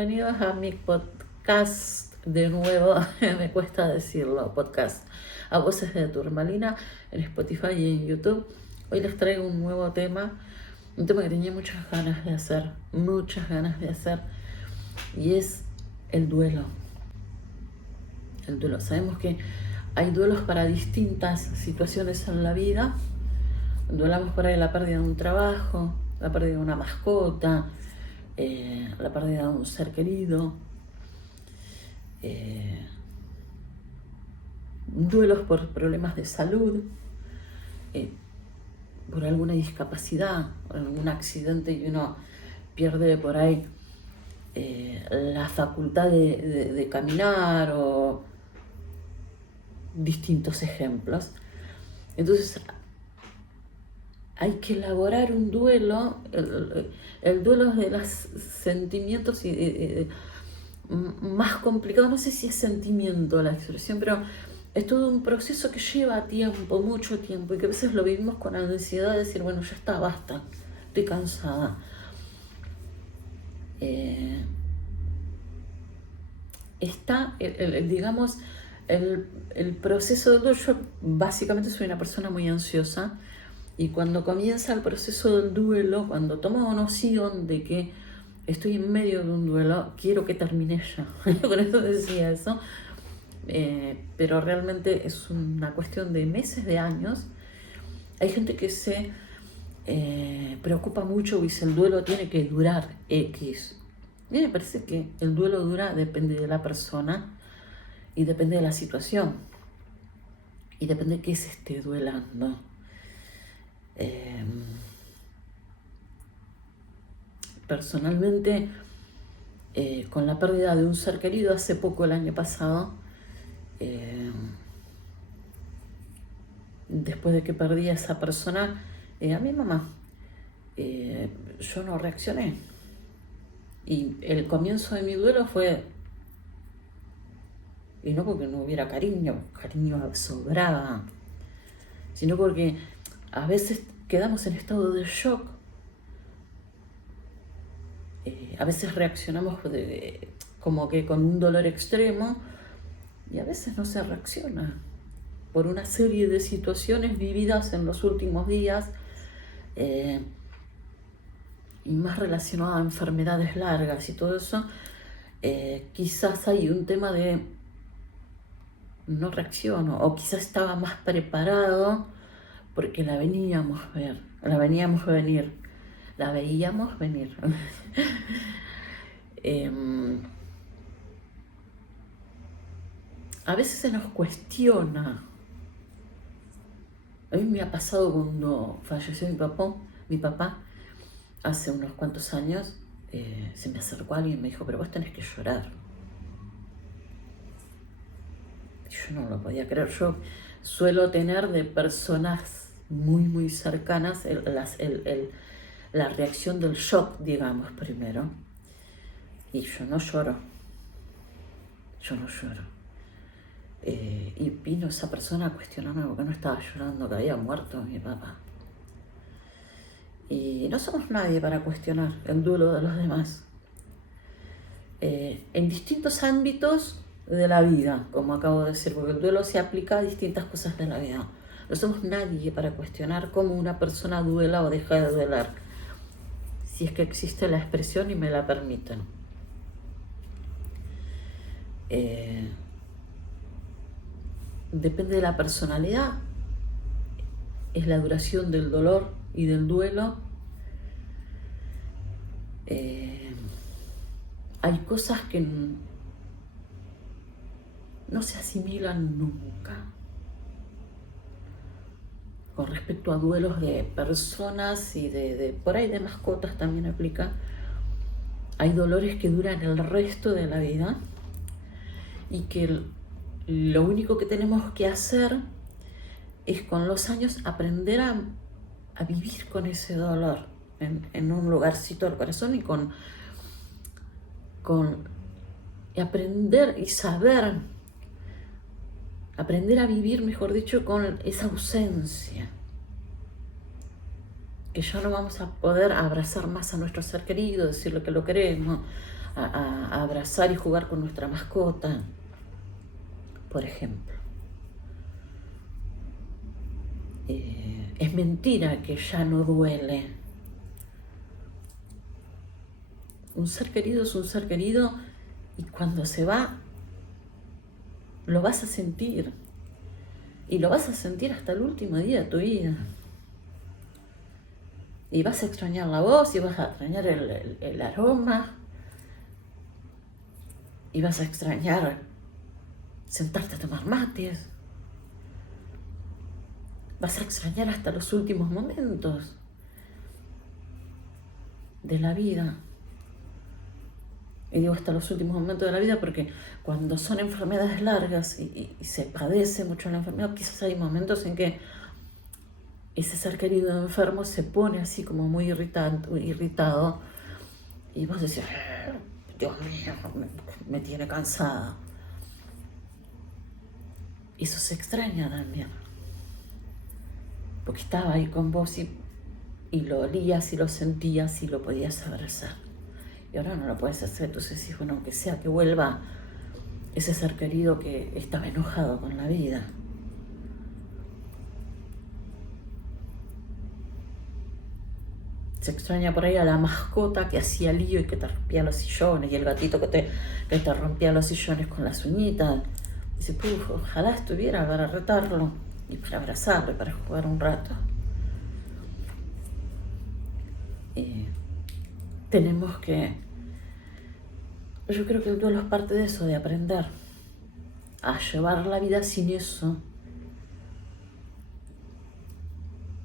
bienvenidos a mi podcast de nuevo, me cuesta decirlo, podcast, a Voces de Turmalina en Spotify y en YouTube. Hoy les traigo un nuevo tema, un tema que tenía muchas ganas de hacer, y es el duelo. El duelo, sabemos que hay duelos para distintas situaciones en la vida. Duelamos por ahí la pérdida de un trabajo, la pérdida de una mascota, la pérdida de un ser querido, duelos por problemas de salud, por alguna discapacidad, por algún accidente y uno pierde por ahí la facultad de caminar o distintos ejemplos. Entonces hay que elaborar un duelo. El duelo es de los sentimientos más complicado. No sé si es sentimiento la expresión, pero es todo un proceso que lleva tiempo, mucho tiempo, y que a veces lo vivimos con ansiedad de decir, bueno, ya está, basta, estoy cansada. Está, digamos, el proceso del duelo. Yo básicamente soy una persona muy ansiosa, y cuando comienza el proceso del duelo, cuando tomo noción de que estoy en medio de un duelo, quiero que termine ya. Por eso decía eso. Pero realmente es una cuestión de meses, de años. Hay gente que se preocupa mucho y dice el duelo tiene que durar X. A mí me parece que el duelo depende de la persona y depende de la situación y depende de qué se esté duelando. Personalmente, con la pérdida de un ser querido hace poco, el año pasado, después de que perdí a esa persona, a mi mamá, yo no reaccioné. Y el comienzo de mi duelo fue, y no porque no hubiera cariño sobraba, sino porque a veces quedamos en estado de shock. A veces reaccionamos como que con un dolor extremo, y a veces no se reacciona por una serie de situaciones vividas en los últimos días, y más relacionado a enfermedades largas y todo eso. Quizás hay un tema de no reacciono, o quizás estaba más preparado porque la veíamos venir. A veces se nos cuestiona. A mí me ha pasado cuando falleció mi papá hace unos cuantos años. Se me acercó alguien y me dijo, pero vos tenés que llorar. Yo no lo podía creer. Yo suelo tener de personas muy, muy cercanas la reacción del shock, digamos, primero. Y yo no lloro. Y vino esa persona a cuestionarme por qué no estaba llorando, que había muerto mi papá. Y no somos nadie para cuestionar el duelo de los demás. En distintos ámbitos de la vida, como acabo de decir, porque el duelo se aplica a distintas cosas de la vida. No somos nadie para cuestionar cómo una persona duela o deja de duelar, si es que existe la expresión y me la permiten. Depende de la personalidad, es la duración del dolor y del duelo. Hay cosas que no se asimilan nunca. Con respecto a duelos de personas y por ahí de mascotas también aplica. Hay dolores que duran el resto de la vida y que lo único que tenemos que hacer es con los años aprender a vivir con ese dolor en un lugarcito del corazón, y con aprender y aprender a vivir, mejor dicho, con esa ausencia. que ya no vamos a poder abrazar más a nuestro ser querido, decirle que lo queremos, a abrazar y jugar con nuestra mascota, por ejemplo. Es mentira que ya no duele. Un ser querido es un ser querido y cuando se va, lo vas a sentir. Y lo vas a sentir hasta el último día de tu vida. Y vas a extrañar la voz, y vas a extrañar el aroma, y vas a extrañar sentarte a tomar mates. Vas a extrañar hasta los últimos momentos de la vida. Y digo hasta los últimos momentos de la vida porque cuando son enfermedades largas y se padece mucho la enfermedad, quizás hay momentos en que ese ser querido enfermo se pone así como muy irritado y vos decís, Dios mío, me tiene cansada. Eso se extraña también, porque estaba ahí con vos y lo olías y lo sentías y lo podías abrazar. Y ahora no lo puedes hacer, entonces decís, bueno, aunque sea que vuelva ese ser querido que estaba enojado con la vida. Se extraña por ahí a la mascota que hacía lío y que te rompía los sillones, y el gatito que te rompía los sillones con las uñitas. Dice, ojalá estuviera para retarlo y para abrazarlo y para jugar un rato. Tenemos que... Yo creo que el duelo es parte de eso, de aprender a llevar la vida sin eso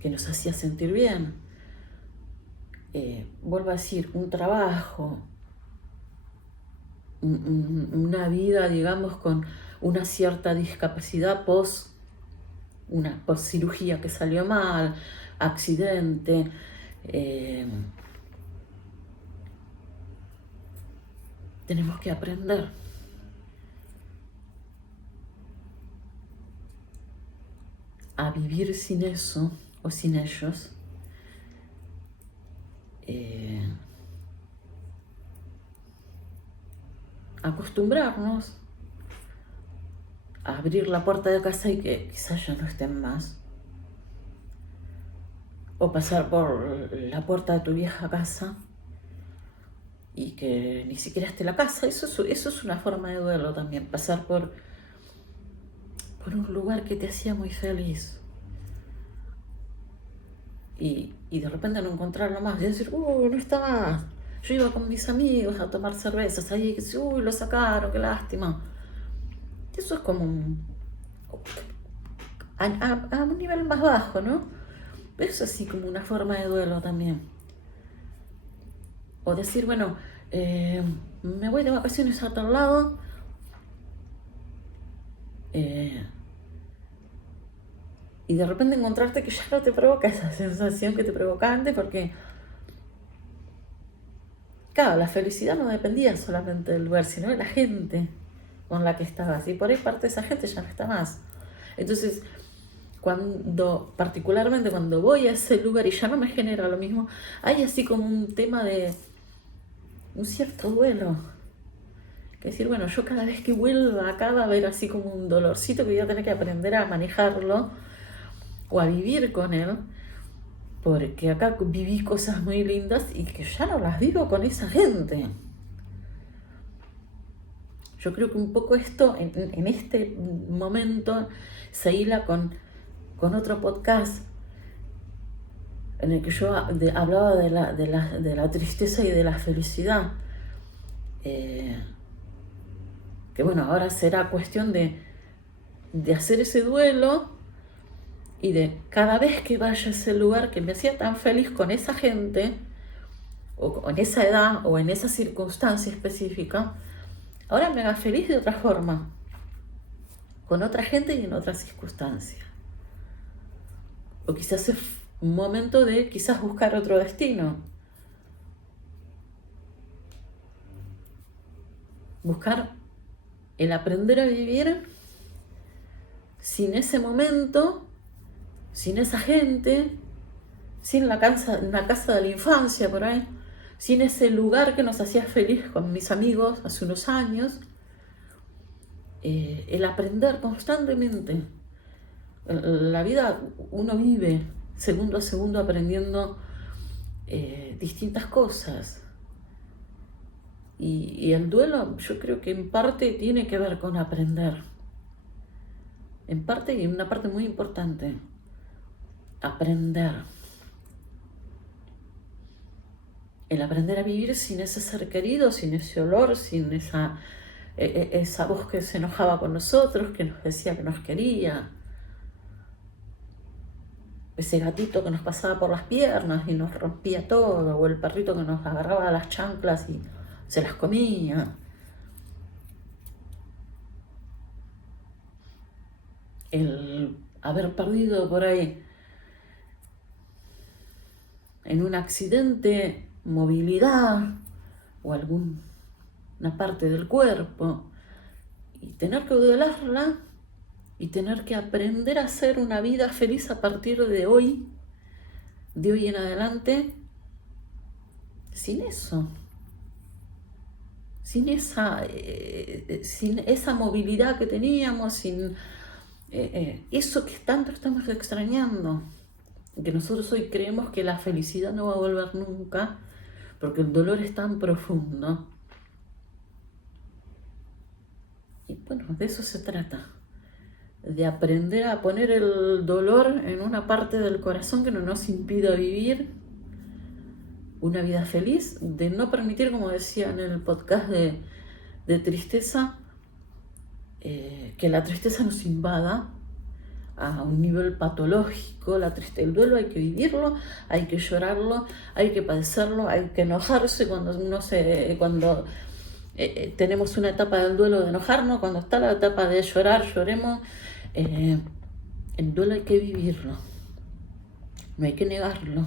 que nos hacía sentir bien. Vuelvo a decir, un trabajo, una vida, digamos, con una cierta discapacidad post cirugía que salió mal, accidente, tenemos que aprender a vivir sin eso o sin ellos. Acostumbrarnos a abrir la puerta de casa y que quizás ya no estén más, o pasar por la puerta de tu vieja casa y que ni siquiera esté la casa. Eso es una forma de duelo también, pasar por un lugar que te hacía muy feliz y de repente no encontrarlo más y decir, no está más. Yo iba con mis amigos a tomar cervezas ahí, y que lo sacaron, qué lástima. Eso es como a un nivel más bajo, ¿no? Pero es así como una forma de duelo también. O decir, bueno, me voy de vacaciones a otro lado, y de repente encontrarte que ya no te provoca esa sensación que te provocaba antes, porque claro, la felicidad no dependía solamente del lugar, sino de la gente con la que estabas, y por ahí parte de esa gente ya no está más. Entonces, particularmente cuando voy a ese lugar y ya no me genera lo mismo, hay así como un tema de un cierto duelo. Que decir, bueno, yo cada vez que vuelva acá va a haber así como un dolorcito que voy a tener que aprender a manejarlo o a vivir con él, porque acá viví cosas muy lindas y que ya no las vivo con esa gente. Yo creo que un poco esto en este momento se hila con otro podcast en el que yo hablaba de la tristeza y de la felicidad. Que bueno, ahora será cuestión de hacer ese duelo y de cada vez que vaya a ese lugar que me hacía tan feliz con esa gente, o en esa edad, o en esa circunstancia específica, ahora me haga feliz de otra forma, con otra gente y en otras circunstancias. O quizás es un momento de quizás buscar otro destino. Buscar el aprender a vivir sin ese momento, sin esa gente, sin una casa de la infancia por ahí, sin ese lugar que nos hacía feliz con mis amigos hace unos años. El aprender constantemente. La vida uno vive segundo a segundo aprendiendo distintas cosas. Y el duelo yo creo que en parte tiene que ver con aprender. En parte, y una parte muy importante, aprender. El aprender a vivir sin ese ser querido, sin ese olor, sin esa voz que se enojaba con nosotros, que nos decía que nos quería. Ese gatito que nos pasaba por las piernas y nos rompía todo, o el perrito que nos agarraba las chanclas y se las comía. El haber perdido por ahí en un accidente movilidad o alguna parte del cuerpo y tener que duelarla y tener que aprender a hacer una vida feliz a partir de hoy en adelante, sin eso, sin esa movilidad que teníamos, sin eso que tanto estamos extrañando, que nosotros hoy creemos que la felicidad no va a volver nunca, porque el dolor es tan profundo. Y bueno, de eso se trata, de aprender a poner el dolor en una parte del corazón que no nos impida vivir una vida feliz, de no permitir, como decía en el podcast de tristeza, que la tristeza nos invada a un nivel patológico. El duelo hay que vivirlo, hay que llorarlo, hay que padecerlo, hay que enojarse cuando tenemos una etapa del duelo de enojarnos, cuando está la etapa de llorar, lloremos. El duelo hay que vivirlo, no hay que negarlo.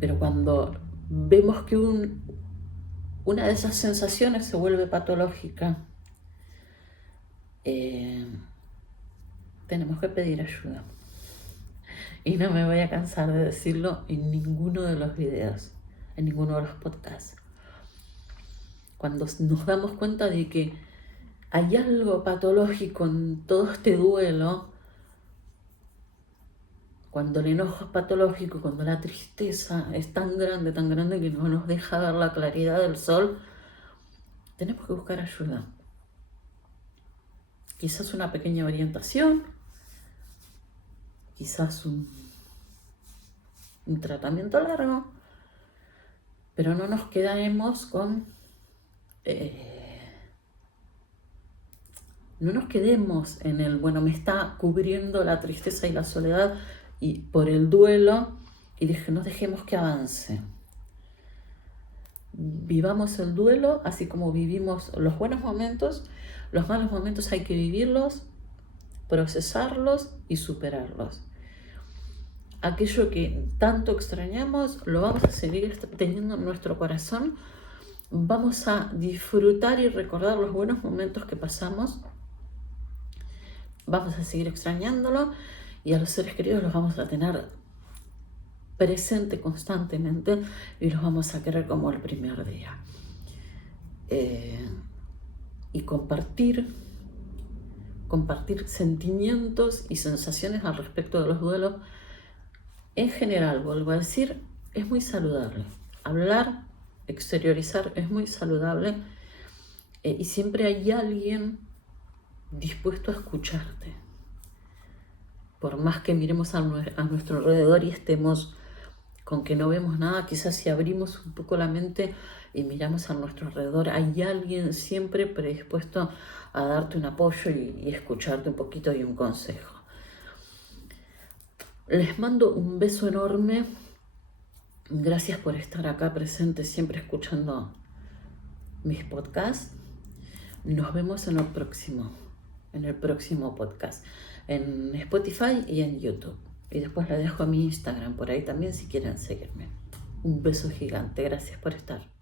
Pero cuando vemos que una de esas sensaciones se vuelve patológica, tenemos que pedir ayuda. Y no me voy a cansar de decirlo en ninguno de los videos, en ninguno de los podcasts. Cuando nos damos cuenta de que hay algo patológico en todo este duelo, cuando el enojo es patológico, cuando la tristeza es tan grande que no nos deja ver la claridad del sol, tenemos que buscar ayuda. Quizás una pequeña orientación, quizás un tratamiento largo, pero no nos quedemos no nos quedemos en el, bueno, me está cubriendo la tristeza y la soledad y por el duelo, y no dejemos que avance. Vivamos el duelo así como vivimos los buenos momentos. Los malos momentos hay que vivirlos, procesarlos y superarlos. Aquello que tanto extrañamos lo vamos a seguir teniendo en nuestro corazón. Vamos a disfrutar y recordar los buenos momentos que pasamos. Vamos a seguir extrañándolo y a los seres queridos los vamos a tener presente constantemente y los vamos a querer como el primer día. Y compartir sentimientos y sensaciones al respecto de los duelos. En general, vuelvo a decir, es muy saludable. Hablar, exteriorizar es muy saludable y siempre hay alguien dispuesto a escucharte. Por más que miremos a nuestro alrededor y estemos con que no vemos nada, quizás si abrimos un poco la mente y miramos a nuestro alrededor, hay alguien siempre predispuesto a darte un apoyo y escucharte un poquito y un consejo. Les mando un beso enorme. Gracias por estar acá presente, siempre escuchando mis podcasts. Nos vemos en el próximo podcast, en Spotify y en YouTube. Y después la dejo a mi Instagram por ahí también si quieren seguirme. Un beso gigante, gracias por estar.